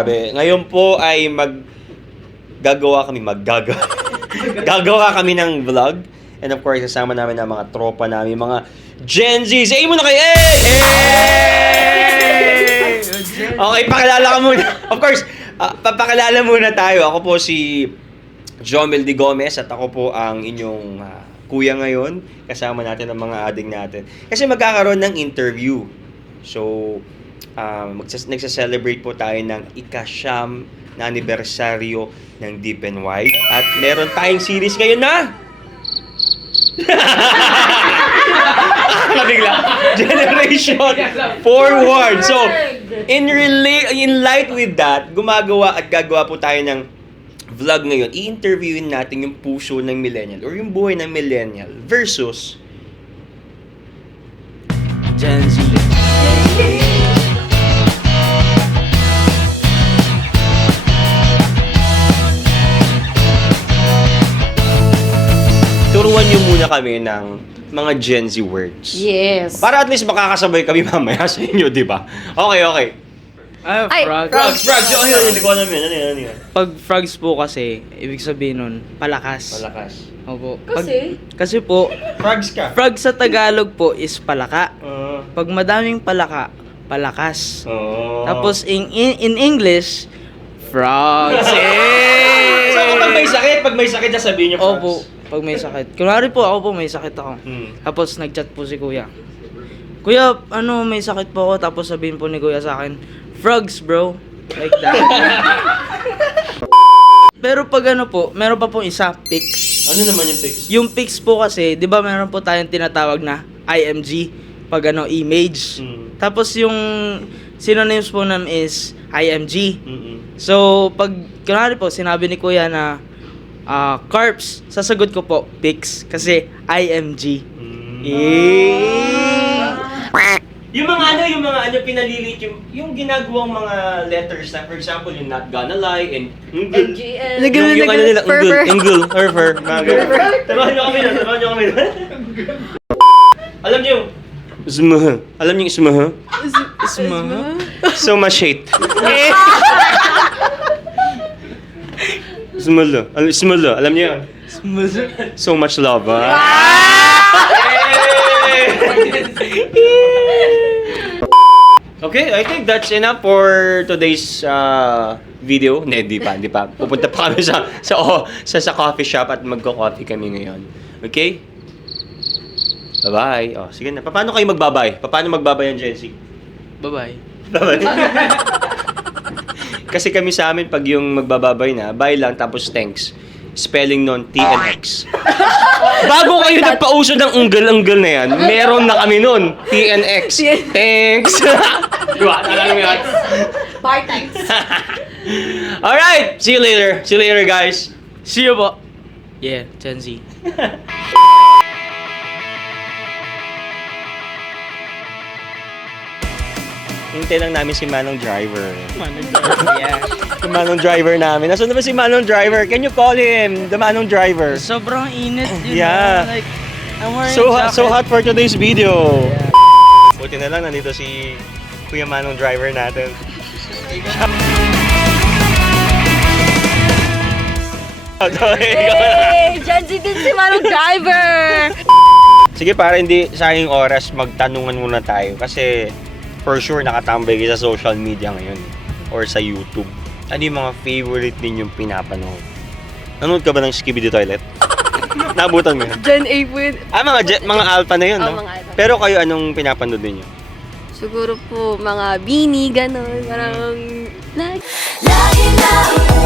grabe. Ngayon po ay gagawa kami ng vlog. And of course, kasama namin ang mga tropa namin, mga Gen Z. Say mo na kayo! Hey! Okay, pakilala ka muna. Of course, papakilala muna tayo. Ako po si Jomel D. Gomez at ako po ang inyong kuya ngayon. Kasama natin ang mga ading natin. Kasi magkakaroon ng interview. So, nagsa-celebrate po tayo ng ika-siyam na anibersaryo ng Deep and Wide. At meron tayong series ngayon na nabigla. Generation Forward. So, in light with that, gagawa po tayo ng vlog ngayon. I-interviewin natin yung puso ng millennial or yung buhay ng millennial versus Gen Z. Turuan niyo muna kami ng mga Gen Z words. Yes. Para at least makakasabay kami mamaya sa inyo, di ba? Okay. Ay, Frogs. Ano yun? Hindi ko alam yun. Ano yun? Pag frogs po kasi, ibig sabihin nun, palakas. Malakas. Opo. Kasi po, Frogs ka? frog sa Tagalog po is palaka. Oo. Pag madaming palaka, palakas. Oo. Tapos in English, frogs. So, pag may sakit, sasabihin niyo frogs. Opo, pag may sakit. Kunwari po, ako po may sakit ako. Tapos nag-chat po si kuya. Kuya, may sakit po ako. Tapos sabihin po ni kuya sa akin, frogs bro. Like that. Pero pag meron pa pong isa, pics. Ano naman yung pics? Yung pics po kasi, di ba meron po tayong tinatawag na IMG, pag image. Tapos yung synonyms po namin is IMG. So, pag kunwari po, sinabi ni kuya na carbs, sasagot ko po, pics, kasi IMG. Yung mga pinalilit yung ginagawang mga letters na, for example, yung not gonna lie and MGL. yung ano nila, Herfer. Taruhan nyo kami na. Alam nyo, alam nyo yung ismaha? So much hate. Ismala. Alam niyo yun? So much love, Okay, I think that's enough for today's video. Hindi pa. Pupunta pa kami sa coffee shop at magko-coffee kami ngayon. Okay? Bye-bye. Sige na. Paano kayo magbabay? Paano magbabay ang Gen Z? Bye-bye. Bye-bye. Kasi kami sa amin, pag yung magbababay na, bye lang, tapos thanks. Spelling nun, T and X. Bago kayo nagpauso ng unggal-unggal na yan, meron na kami nun, T and X. Thanks! Diba? Alam mo yan? Bye, thanks. Alright! See you later. See you later, guys. See you po. Yeah, Gen Z. Hintay lang namin si Manong Driver. Yeah. Si Manong Driver namin. Nasaan na ba si Manong Driver? Can you call him? The Manong Driver. Sobrang init, Yeah. Like, I'm wearing So jacket. hot for today's video. Buti na lang nandito si Kuya Manong Driver natin. Hey, Gen Z din si Manong Driver. Sige, para hindi sayang oras, magtanungan muna tayo. Kasi for sure nakatambay kayo sa social media ngayon or sa YouTube. Ano yung mga favorite ninyong pinapanood? Nanood ka ba ng Skibidi Toilet? Nabutan mo yun? Gen A po yun. Mga alpha na yun, no? Mga alpha. Pero kayo, anong pinapanood ninyo? Siguro po, mga Beanie, gano'n. Parang, Lagi na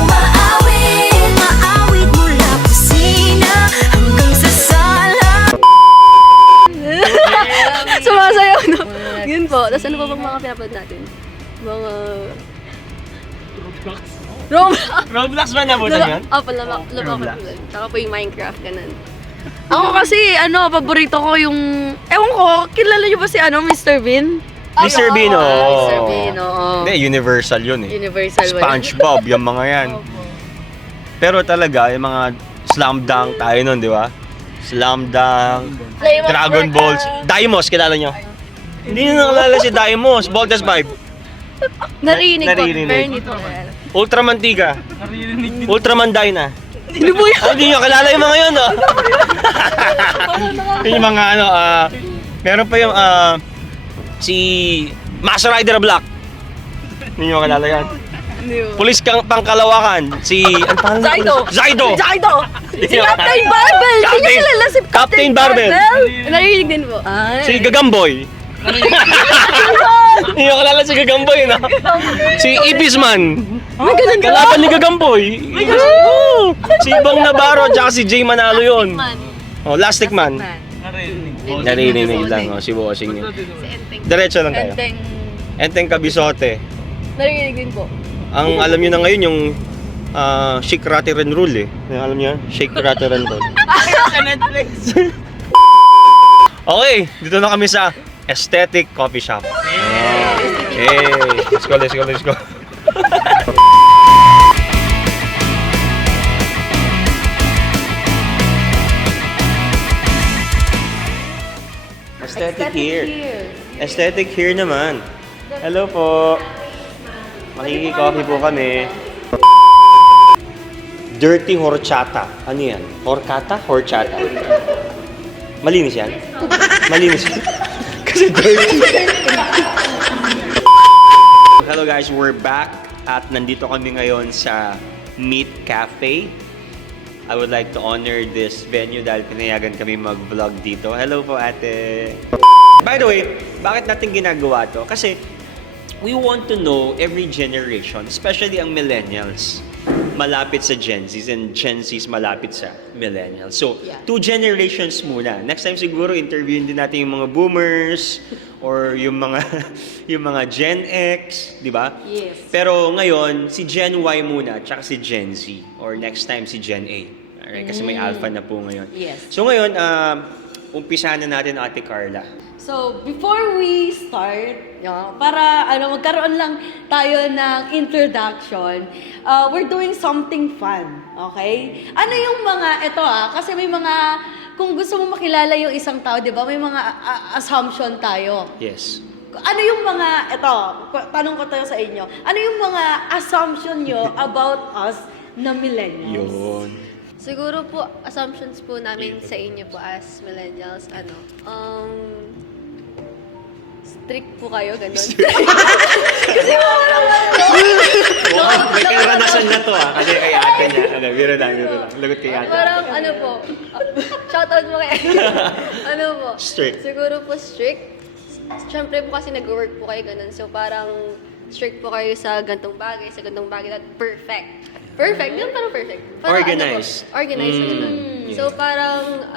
maawit mula kusina hanggang sa sala. sumasayaw, no? Yun po. Tapos ano pa bang mga pinapanood natin? Mga... Roblox ba nabutan yun? Opo, labak. Tsaka po yung Minecraft, ganun. Ako kasi, paborito ko yung... Ewan ko, kilala niyo ba si, Mr. Bean? Mr. Bean, oo. Mr. Bean, oo. Hindi, universal yun eh. Universal. SpongeBob, yung mga yan. Pero talaga, yung mga slam dunk tayo nun, di ba? Slam dunk, Dragon Balls. Daimos, kilala nyo? Hindi nyo nakalala si Daimos, Voltes 5. Narinig ko, Naririnig. pero hindi po kilala. Ultramantiga. Ultraman Dyna. Sino po yan? Hindi nyo kilala yung mga yun, no? Yung mga ano, meron pa yung si Master Rider Black. Hindi nyo kilala yan. Hindi po. Pulis Pangkalawakan, si... Ano pangalan? Zydo! Zydo! Zydo! Si Hindi nyo Captain kilala. Barbell! Hindi niyo kilala si Captain Barbell. Narinig din po. Ay. Si Gagamboy. Hindi nyo kilala si Gagamboy, no? Si Ibisman. May ganun ka? Kalaban ni Gagamboy. Oo. Si Ibang Navarro, tsaka si Jay Manalo yun. Oh, Lastic Man. Narinig lang, oh, si Bossing yun. Diretso lang tayo. Enteng. Enteng Kabisote. Narinig din po. Ang alam nyo na ngayon yung Shake, Rattle, and Roll eh. Yung alam nyo yan? Shake, Rattle, and Roll. Sa Netflix. Okay, dito na kami sa Aesthetic Coffee Shop. Hey, let's go, let's go, let's go. Aesthetic here. Aesthetic here naman. Hello po. Makiki-coffee po kami. Dirty horchata. Ano yan? Horchata? Horchata. Malinis yan? Malinis yan? Kasi dirty. Hello guys, we're back at nandito kami ngayon sa Meet Cafe. I would like to honor this venue dahil pinayagan kami mag-vlog dito. Hello po ate! By the way, bakit natin ginagawa to? Kasi we want to know every generation, especially ang millennials, malapit sa Gen Zs and Gen Zs malapit sa millennials. So, two generations muna. Next time siguro interviewin din natin yung mga boomers or yung mga yung mga Gen X, di ba? Yes. Pero ngayon, si Gen Y muna, tsaka si Gen Z. Or next time, si Gen A. Alright, kasi may alpha na po ngayon. Yes. So ngayon, umpisa na natin Ate Carla. So, before we start, para magkaroon lang tayo ng introduction, we're doing something fun, okay? Ano yung mga, kasi may mga, kung gusto mo makilala yung isang tao, di ba, may mga assumption tayo. Yes. Ano yung mga, tanong ko tayo sa inyo, ano yung mga assumption nyo about us na millennials? Yun. Siguro po, assumptions po namin sa inyo po as millennials, strict po kayo, ganun. May karanasan na to kasi kay ate niya. Biro lang. Lagot kay ate. Parang shoutout mo kay Strict. Siguro po strict. Siyempre po kasi nag-work po kayo ganun. So parang strict po kayo sa gantong bagay, at perfect. Perfect? Ganun parang perfect. Parang Organized. Organized na ganun. Yeah. So parang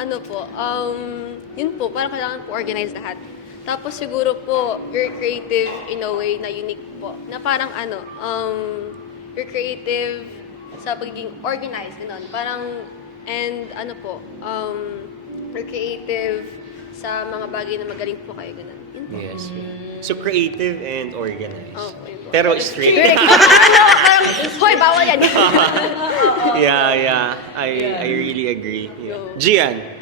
yun po, parang kailangan po organized lahat. Tapos siguro po, you're creative in a way na unique po. Na parang you're creative sa pagiging organized, gano'n. Parang, and you're creative sa mga bagay na magaling po kayo, gano'n. Yun po. Yes. So creative and organized. Oh, yun po. Pero strict. Hoy, bawal yan. Yeah. I really agree. Yeah. Gian.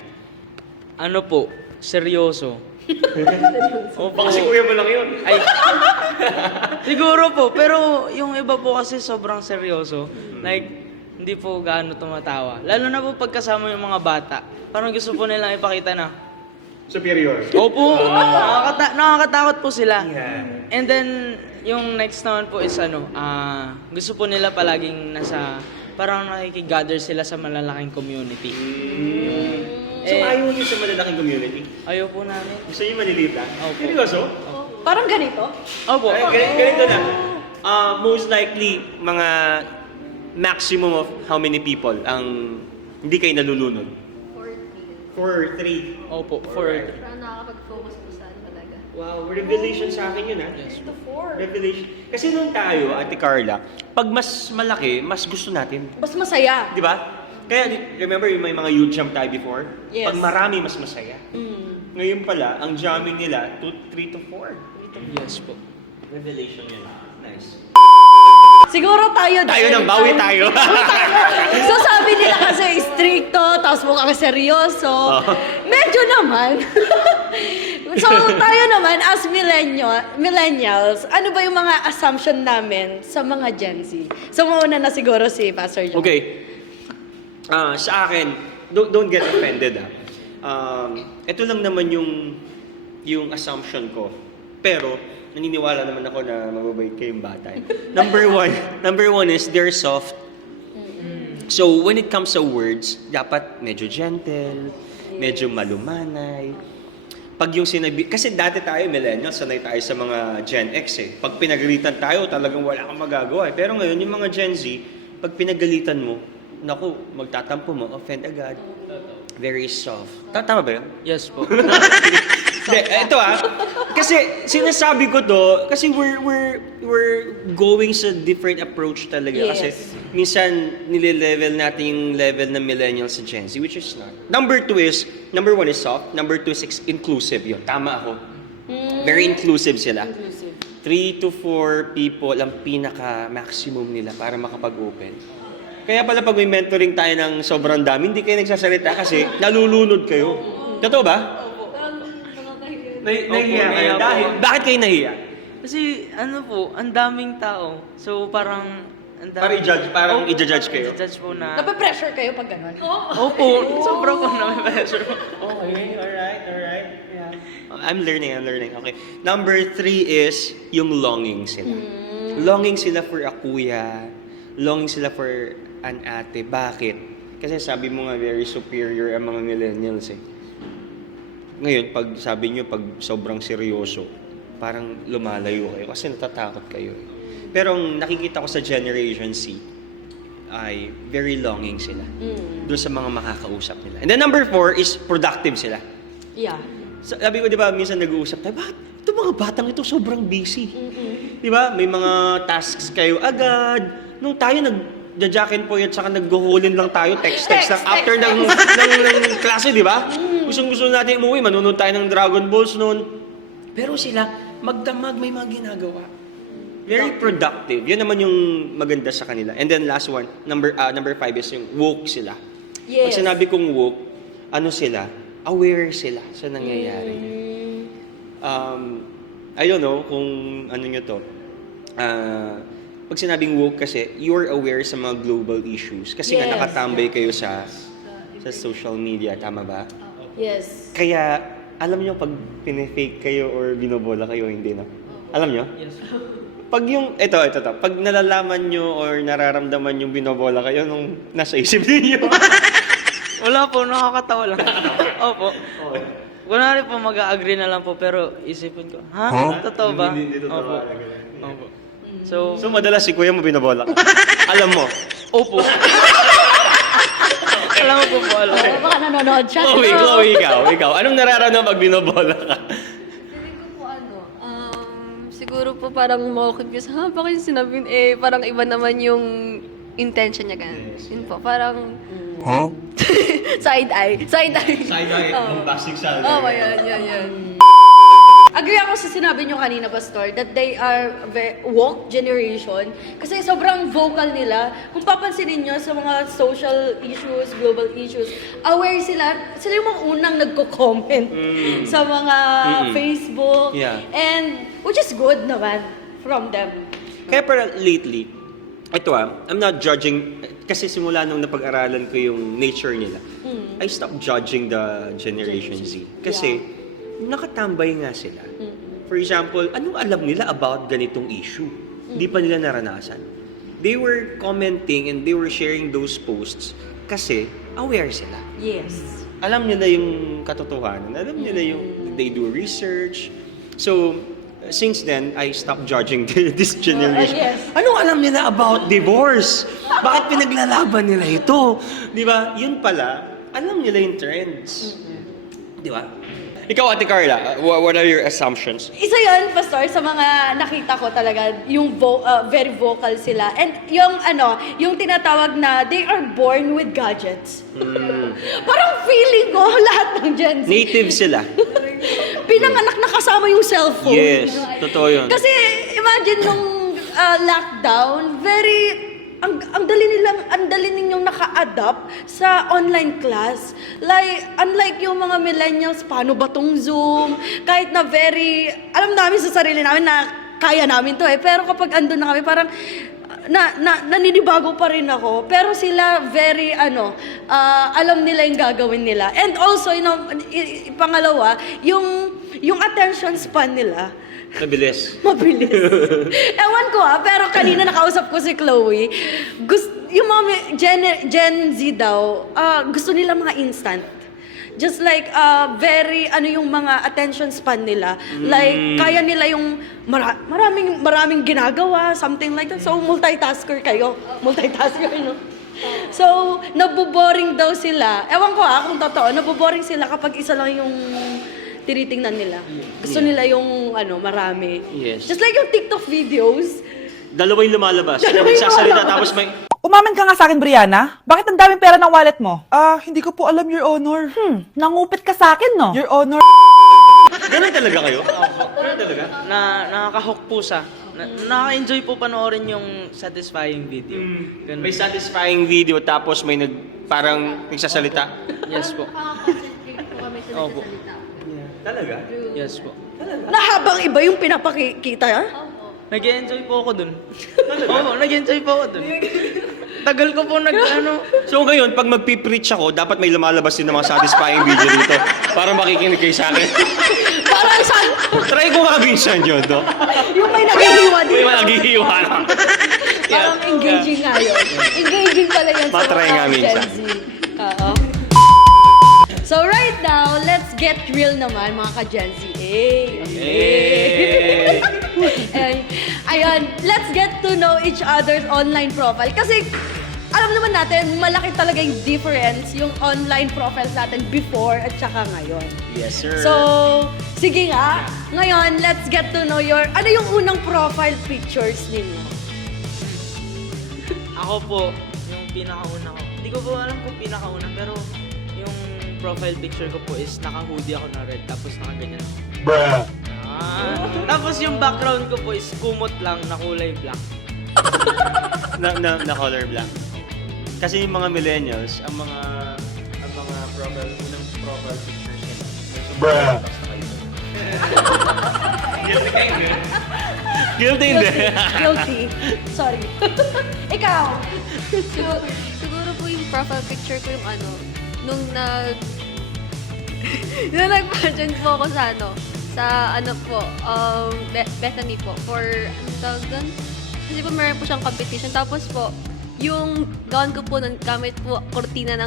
Ano po? Seryoso. Baka si kuya mo lang yun. Ay, siguro po, pero yung iba po kasi sobrang seryoso. Like, hindi po gaano tumatawa. Lalo na po pagkasama yung mga bata. Parang gusto po nilang ipakita na, Superior. opo, nakakatakot po sila. Yeah. And then, yung next naman po is gusto po nila palaging parang nakikigather sila sa malalaking community. So ayaw niyo sa malalaking community? Ayaw po namin. Gusto niyo maliliit lang? Opo. Seryoso? Parang ganito? Opo. Ganito na. Most likely, mga maximum of how many people ang hindi kayo nalulunod? 4, 3. Opo, Parang nakakapag-focus po sa talaga. Wow, revelation sa akin yun ha? Yes. Revelation. Kasi nung tayo, Ate Carla, pag mas malaki, mas gusto natin. Mas masaya. Di ba? Kaya, remember yung may mga youth jump tayo before? Yes. Pag marami, mas masaya. Ngayon pala, ang jamming nila, 3 to 4. Yes po. Revelation yun. Nice. Siguro tayo Tayo bawi tayo. So sabi nila kasi stricto, tapos mukhang seryoso. Medyo naman. So, tayo naman, as millennials, ano ba yung mga assumption namin sa mga Gen Z? So, mauna na siguro si Pastor John. Okay. Sa akin, don't get offended ito lang naman yung assumption ko. Pero, naniniwala naman ako na mababait kayong bata. Number one is they're soft. So, when it comes sa words, dapat medyo gentle, medyo malumanay. Pag yung sinabi, kasi dati tayo, millennials, sanay tayo sa mga Gen X eh. Pag pinagalitan tayo, talagang wala kang magagawa eh. Pero ngayon, yung mga Gen Z, pag pinagalitan mo, naku, magtatampo mo, offend agad. Very soft. Tama ba yun? Yes po. Hindi, ito kasi sinasabi ko to, kasi we're going sa different approach talaga. Yes. Kasi minsan nile-level natin yung level ng millennials sa Gen Z, which is not. Number one is soft. Number two is inclusive. Yun, tama ako. Very inclusive sila. 3 to 4 people ang pinaka-maximum nila para makapag-open. Kaya pala pag may mentoring tayo ng sobrang dami, hindi kayo nagsasalita kasi nalulunod kayo. Totoo ba? Nahihiya kayo? Bakit kayo nahihiya? Kasi ano po, ang daming tao. So parang ang daming... Parang i-judge kayo? I-judge po na... Nape-pressure kayo pag gano'n? Opo, sobrang po na-pressure. Okay, alright. Yeah. I'm learning. Okay. Number 3 is yung longing sila. Longing sila for a kuya. Longing sila for an ate. Bakit? Kasi sabi mo nga very superior ang mga millennials eh. Ngayon, pag sabi nyo, pag sobrang seryoso, parang lumalayo kayo kasi natatakot kayo eh. Pero ang nakikita ko sa Generation C ay very longing sila doon sa mga makakausap nila. And then number 4 is productive sila. Yeah. Sabi ko, di ba, minsan nag-uusap tayo, bakit ito mga batang ito sobrang busy? Di ba? May mga tasks kayo agad. Nung tayo nag-jack and poy at saka nag-goholin lang tayo, text lang after ng klase, di ba? Gusto natin umuwi, manonood tayo ng Dragon Balls noon. Pero sila, magdamag, may mga ginagawa. Very productive. Yun naman yung maganda sa kanila. And then last one, number 5 is yung woke sila. Yes. Pag sinabi kong woke, ano sila? Aware sila sa nangyayari. I don't know kung ano nyo to. Pag sinabing woke kasi, you're aware sa mga global issues. Kasi nga Yes. nakatambay kayo sa social media, tama ba? Yes. Kaya, alam nyo pag pinifake kayo or binobola kayo, hindi na. Alam nyo? Yes. Pag yung, ito, pag nalalaman nyo or nararamdaman yung binobola kayo nung nasa isip ninyo. Wala po, nakakatawa lang. Opo. Kunwari po, mag-agree na lang po, pero isipin ko, ha? Totoo ba? Hindi totoo. Opo. So, So, madalas si kuya mo binobola ka. Alam mo. opo. Alam mo po, alam. Baka nanonood siya. Chloe, ikaw. Anong nararamdaman pag binobola ka? Feeling ko po siguro po parang mako-confuse, bakit yung sinabi yun? Parang iba naman yung intention niya ganun. Yun po, parang... Side eye. bombastic salary. Oh, yan. Agree ako sa sinabi nyo kanina, Pastor, that they are woke generation kasi sobrang vocal nila. Kung papansinin nyo sa mga social issues, global issues, aware sila. Sila yung mga unang nagko-comment sa mga Facebook. Yeah. And which is good naman from them. Kaya parang lately, ito I'm not judging, kasi simula nung napag-aralan ko yung nature nila, I stopped judging the Generation Z. Kasi, nakatambay nga sila. For example, anong alam nila about ganitong issue? Hindi pa nila naranasan. They were commenting and they were sharing those posts kasi aware sila. Yes. Alam nila yung katotohanan. Alam nila yung they do research. So, since then, I stopped judging this generation. Yes. Anong alam nila about divorce? Bakit pinaglalaban nila ito? Di ba? Yun pala, alam nila yung trends. Di ba? Ikaw, Ate Carla, what are your assumptions? Isa yun, Pastor, sa mga nakita ko talaga, yung very vocal sila. And yung tinatawag na they are born with gadgets. Parang feeling ko lahat ng Gen Z. Native sila. Pinanganak na kasama yung cellphone. Yes, totoo yun. Kasi imagine nung lockdown, ang dali ninyong naka-adapt sa online class. Like, unlike yung mga millennials, paano ba tong Zoom? Kahit na very, alam namin sa sarili namin na kaya namin to eh. Pero kapag andun na kami, parang, naninibago pa rin ako. Pero sila very, alam nila yung gagawin nila. And also, pangalawa, yung attention span nila, Mabilis. mabilis. Ewan ko pero kanina nakausap ko si Chloe. Yung mga Gen Z daw, gusto nila mga instant. Just like, very, yung mga attention span nila. Like, kaya nila yung maraming ginagawa, something like that. So, multitasker kayo. Multitasker, no? So, naboboring daw sila. Ewan ko kung totoo, naboboring sila kapag isa lang yung tinitingnan nila. Gusto nila yung marami. Yes. Just like yung TikTok videos. Dalawa yung lumalabas. Dalawa yung Nagsasalita lumalabas. tapos may... Umamin ka nga sa akin, Brianna. Bakit ang daming pera ng wallet mo? Hindi ko po alam, Your Honor. Nangupit ka sa akin, no? Your Honor. Ganun talaga kayo? Ganun talaga? Nakaka-hook po siya. Nakaka-enjoy po panoorin yung satisfying video. Ganun. May satisfying video tapos may parang nagsasalita. Yes po. Concentrate po kami sa Opo. nagsasalita. Talaga? Yes po. Na habang iba yung pinapakita, ha? Nag-enjoy po ako dun. Oo, nag-enjoy po ako dun. Tagal ko po So ngayon, pag magpipreach ako, dapat may lumalabas din ng mga satisfying video dito para makikinig kayo sa akin. Parang saan? Try ko nga minsan yun, to. Yung may naghihiwa dito. May naghihiwa na. Parang engaging nga yun. Engaging pala yun sa Matry mga nga minsan. Gen Z. Oo. So right now, let's get real naman mga ka-Gen Z. Hey! Ayun, let's get to know each other's online profile. Kasi alam naman natin, malaki talaga yung difference yung online profiles natin before at saka ngayon. Yes, sir. So, sige nga, ngayon, let's get to know ano yung unang profile pictures ninyo? Ako po, yung pinakauna ko. Hindi ko po alam kung pinakauna, pero yung profile picture ko po is naka-hoodie ako na red, tapos nakaganyan ako. Tapos yung background ko po is kumot lang na kulay black. na color black. Kasi yung mga millennials, ang mga profile, unang profile pictures nila. Guilty hindi. Guilty. Sorry. Ikaw. Siguro po yung profile picture ko yung nung nag-pageant po ako sa Bethany po, for, tawag doon? Kasi po meron po siyang competition. Tapos po, yung gown ko po, gamit po, kurtina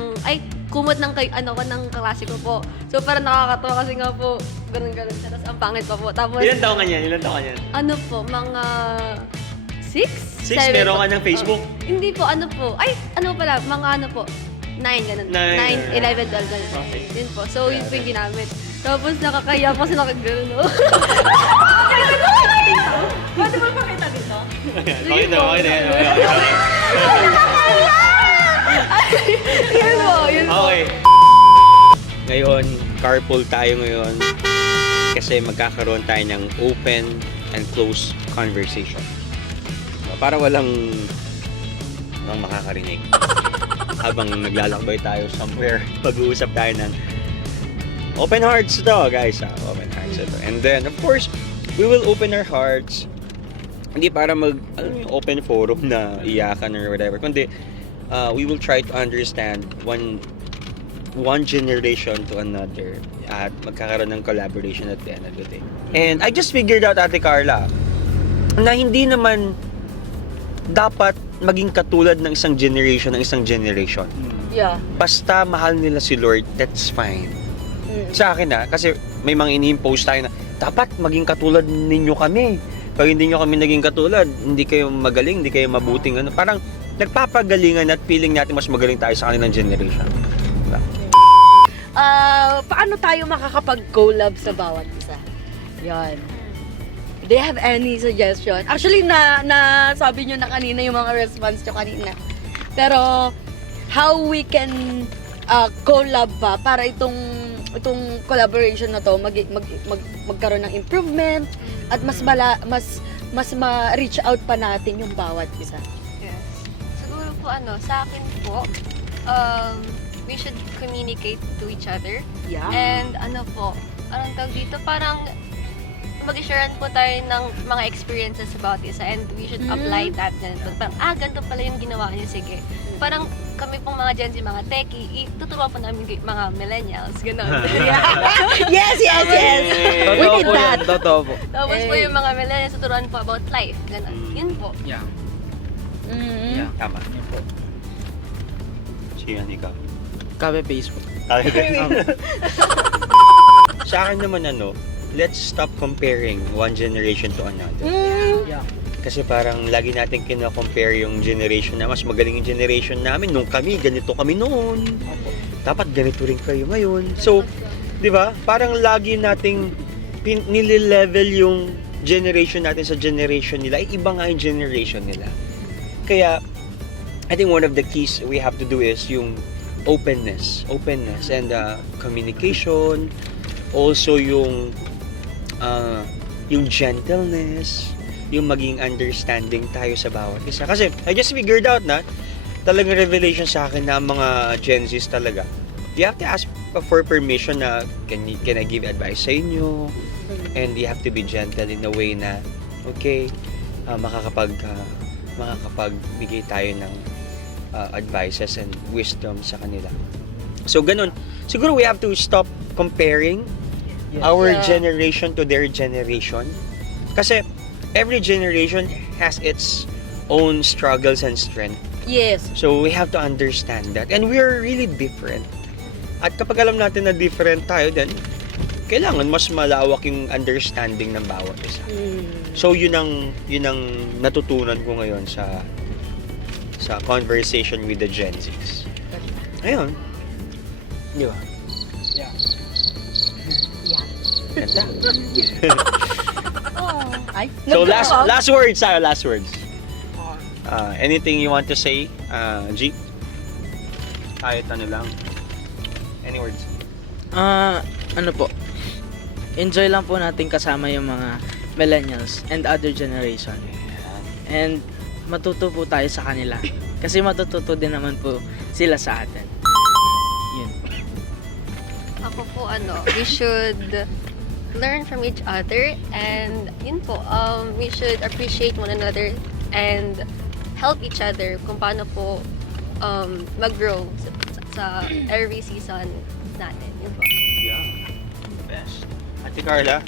kumot ng ng kaklase ko po. So parang nakakatawa kasi nga po, ganun-ganun siya. Tapos ang pangit pa po. Tapos, Ilan taon ka niyan? mga 6? 6? Meron ka ng Facebook? Hindi po, mga 9, ganun. 9, 11, 12, ganun. Okay. Yun po. So, yun po yung ginamit. Tapos, nakakaya po kasi nakagano, no? Pwede mo pakita dito? Bakit na? Yun po. Okay. Ngayon, carpool tayo ngayon kasi magkakaroon tayo ng open and close conversation. Para walang makakarinig. Habang naglalakbay tayo somewhere, pag-uusap tayo ng open hearts to, guys. Open hearts to. And then, of course, we will open our hearts. Hindi para open forum na iyakan or whatever. Kundi, we will try to understand one generation to another at magkakaroon ng collaboration at the end of the day. And I just figured out, Ate Carla, na hindi naman dapat maging katulad ng isang generation. Yeah. Basta mahal nila si Lord, that's fine. Sa akin kasi may mga ini-impose tayo na dapat maging katulad ninyo kami. Pag hindi nyo kami naging katulad, hindi kayo magaling, hindi kayo mabuting parang nagpapagalingan at feeling natin mas magaling tayo sa kanilang generation. Diba? Paano tayo makakapag-collab sa bawat isa? Yan. Do you have any suggestion? Actually, sabi nyo na kanina yung mga response nyo kanina. Pero, how we can collab ba para itong collaboration na to magkaroon ng improvement at mas ma-reach out pa natin yung bawat isa. Yes. Siguro po sa akin po, we should communicate to each other. Yeah. And ano po, anong tawag dito, parang mag-sharean po tayo ng mga experiences about isa and we should apply that ganito. Parang, ganito pala yung ginawa niyo, sige. Parang kami pong mga Gen Z, mga techie, tuturuan po namin mga millennials, gano'n. Yes. We Totoo need po that. yun, totoo po. Tapos po yung mga millennials, tuturuan po about life, gano'n. Yun po. Yeah. Mm. Yeah. Tama. Yun po. Siya, ikaw. Copy paste po. Sa akin naman let's stop comparing one generation to another. Yeah. Kasi parang lagi natin kina-compare yung generation na mas magaling yung generation namin nung kami, ganito kami noon. Dapat ganito rin kayo ngayon. So, di ba? Parang lagi nating nililevel yung generation natin sa generation nila. Iba nga yung generation nila. Kaya, I think one of the keys we have to do is yung openness and communication, also yung gentleness, yung maging understanding tayo sa bawat isa. Kasi I just figured out na talagang revelation sa akin na ang mga Gen Zs talaga, you have to ask for permission na can I give advice sa inyo, and you have to be gentle in a way na okay, makakapagbigay tayo ng advices and wisdom sa kanila. So ganun, siguro we have to stop comparing our generation to their generation. Kasi every generation has its own struggles and strength. Yes. So we have to understand that. And we're really different. At kapag alam natin na different tayo, then kailangan mas malawak yung understanding ng bawat isa. So yun ang natutunan ko ngayon sa conversation with the Gen Zs. Ayun. Di ba? Yeah. Ganda. Ay, So last words, Sarah, last words. Anything you want to say, G? Kahit lang. Any words? Ano po? Enjoy lang po natin kasama yung mga millennials and other generation. And matuto po tayo sa kanila. Kasi matututo din naman po sila sa atin. Yun. Ako po, we should learn from each other and yun po, we should appreciate one another and help each other kung paano po mag-grow sa every season natin. Yun po. Yeah. Best. Ate Carla?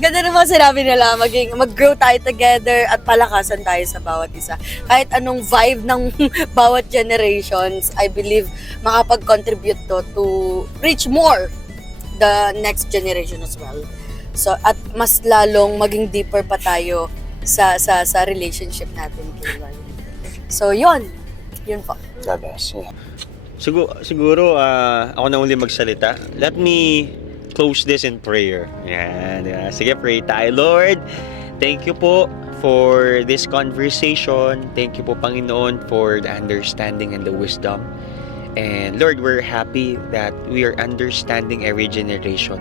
Ganda naman sinabi nila, mag-grow tayo together at palakasan tayo sa bawat isa. Kahit anong vibe ng bawat generations, I believe makapag-contribute to reach more the next generation as well. So, at mas lalong maging deeper pa tayo sa relationship natin. So, yun po. The best. Yeah. Siguro ako na uli magsalita. Let me close this in prayer. Yan. Sige, pray tayo. Lord, thank you po for this conversation. Thank you po, Panginoon, for the understanding and the wisdom. And Lord, we're happy that we are understanding every generation,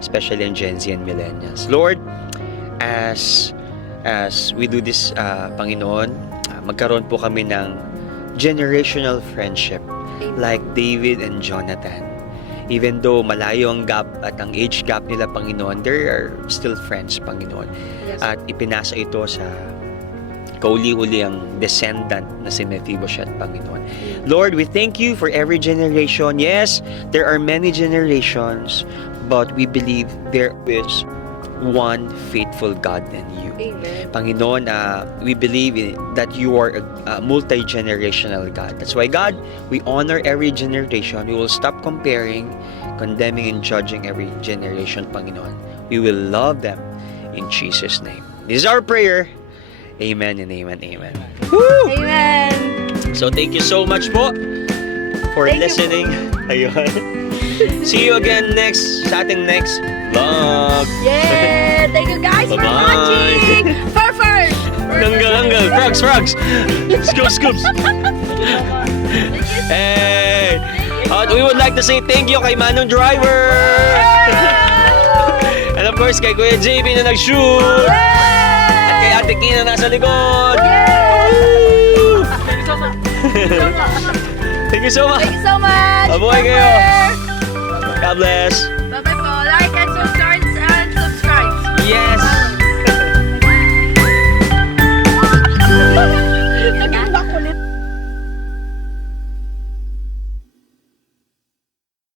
especially in Gen Z and millennials. Lord, as we do this, Panginoon, magkaroon po kami ng generational friendship like David and Jonathan. Even though malayo ang gap at ang age gap nila, Panginoon, they are still friends, Panginoon. Yes. At ipinasa ito sa kauli-uli ang descendant na si Mephibosheth, Panginoon. Lord, we thank you for every generation. Yes, there are many generations, but we believe there is one faithful God in you. Amen. Panginoon, we believe that you are a multi-generational God. That's why, God, we honor every generation. We will stop comparing, condemning, and judging every generation, Panginoon. We will love them in Jesus' name. This is our prayer. Amen and amen, amen. Amen. So, thank you so much po for Thank you listening. Ayun. See you again sa ating next vlog. Yeah! Thank you guys for Bye-bye. watching! Furfur! Hanggang. Frogs. Scoops. Hey! At we would like to say thank you kay Manong Driver! And of course, kay Kuya JB na nag-shoot! At kay Ate Kina nasa likod! Thank you so much. Thank you so much. Mabuhay kayo. Super. God bless.